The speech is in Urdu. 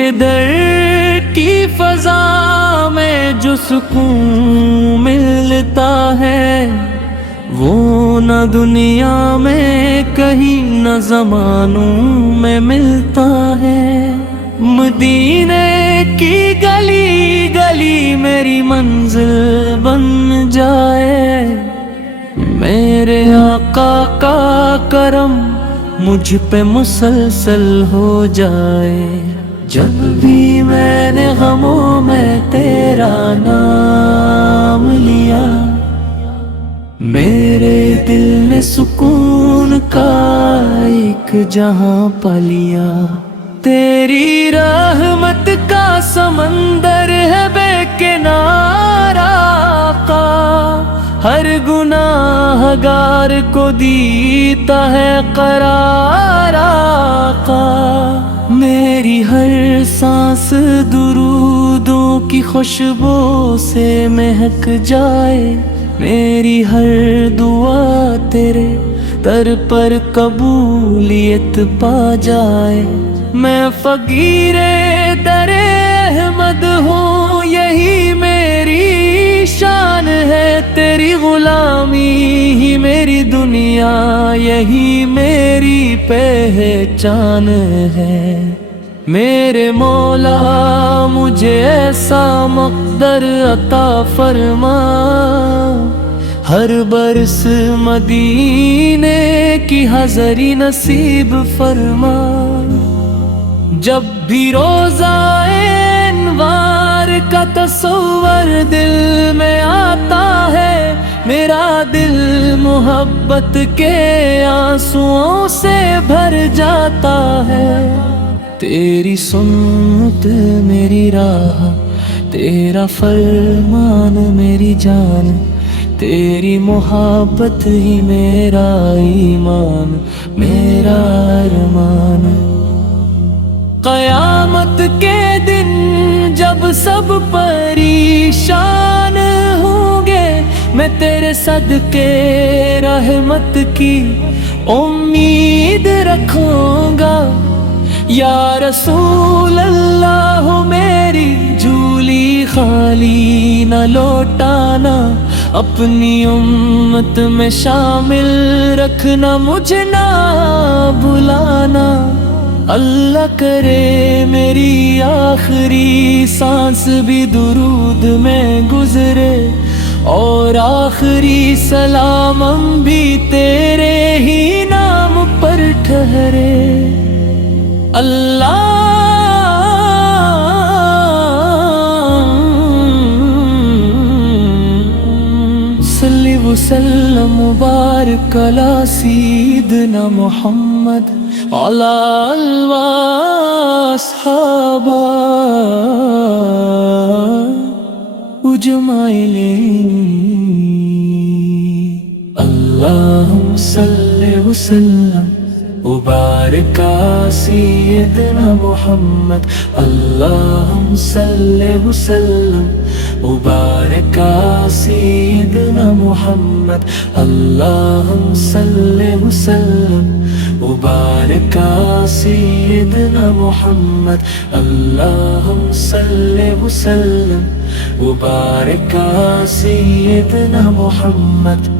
تیرے در کی فضا میں جو سکون ملتا ہے وہ نہ دنیا میں کہیں نہ زمانوں میں ملتا ہے۔ مدینے کی گلی گلی میری منزل بن جائے، میرے آقا کا کرم مجھ پہ مسلسل ہو جائے۔ جب بھی میں نے غموں میں تیرا نام لیا، میرے دل نے سکون کا ایک جہاں پا لیا۔ تیری رحمت کا سمندر ہے بے کنار آقا، ہر گناہ گار کو دیتا ہے قرار آقا۔ میری ہر سانس درودوں کی خوشبو سے مہک جائے، میری ہر دعا تیرے در پر قبولیت پا جائے۔ میں فقیر در احمد ہوں، یہی میری شان ہے، تیری غلامی ہی میری دنیا، یہی میری پہچان ہے۔ میرے مولا مجھے ایسا مقدر عطا فرما، ہر برس مدینے کی حضری نصیب فرما۔ جب بھی روضہ انوار کا تصور دل میں آتا ہے، میرا دل محبت کے آنسوؤں سے بھر جاتا ہے۔ تیری سنت میری راہ، تیرا فرمان میری جان، تیری محبت ہی میرا ایمان، میرا ارمان۔ قیامت کے دن جب سب پریشان ہوں گے، میں تیرے صدقے رحمت کی امید رکھوں گا۔ یا رسول اللہ میری جھولی خالی نہ لوٹانا، اپنی امت میں شامل رکھنا، مجھے نہ بھلانا۔ اللہ کرے میری آخری سانس بھی درود میں گزرے، اور آخری سلام بھی تیرے ہی نام پر ٹھہرے۔ اللہ صلی وسلم مبارک علی سیدنا محمد علی اصحابہ اجمعین۔ اللہم صلی وسلم مبارک علی سیدنا محمد، اللہم صلی وسلم مبارک علی سیدنا محمد، اللہم صلی وسلم مبارک علی سیدنا محمد، اللہم صلی وسلم مبارک علی سیدنا محمد۔